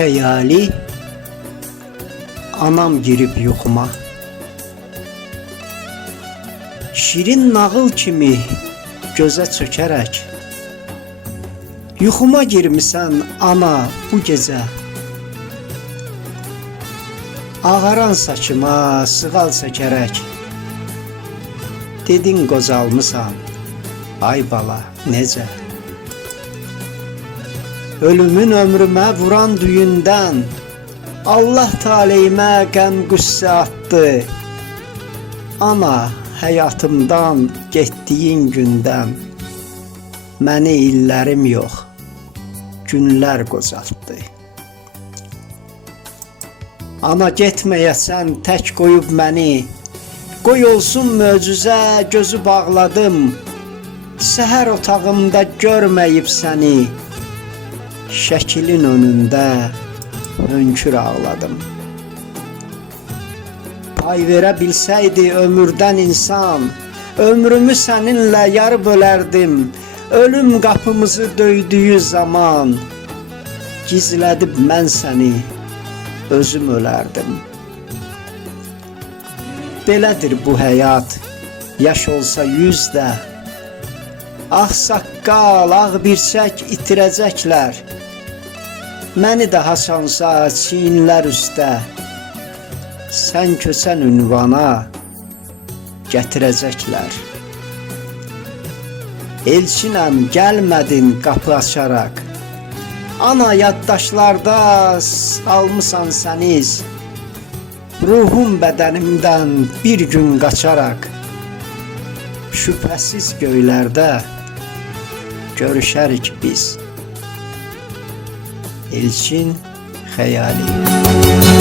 xəyali anam girib yuxuma. Şirin nağıl kimi gözə çökərək yuxuma girmisən ana bu gecə. Ağaran saçıma sığal çəkərək dedin qocalmısan ay bala necə. Ölümün ömrümə vuran düyündən Allah taleyimə qəm qüssə atdı. Ana həyatımdan getdiyin gündən məni illərim yox günlər qocaltdı. Ana getməyəsən tək qoyub məni, qoy olsun möcüzə gözü bağladım. Səhər otağımda görməyib səni, şəkilin önündə hönkür ağladım. Pay verə bilsəydi ömürdən insan, ömrümü səninlə yarı bölərdim. Ölüm qapımızı döydüyü zaman gizlədib mən səni özüm ölərdim. Belədir bu həyat, yaş olsa 100 ağ saqqal, ağ birçək itirəcəklər. Məni daha şansa çiyinlər üstə sən köçən ünvana gətirəcəklər. Elçinəm gəlmədin qapı açaraq, ana yaddaşlarda salmısan səniz. Ruhum bədənimdən bir gün qaçaraq, şübhəsiz göylərdə görüşərik biz. Elçin Xəyali.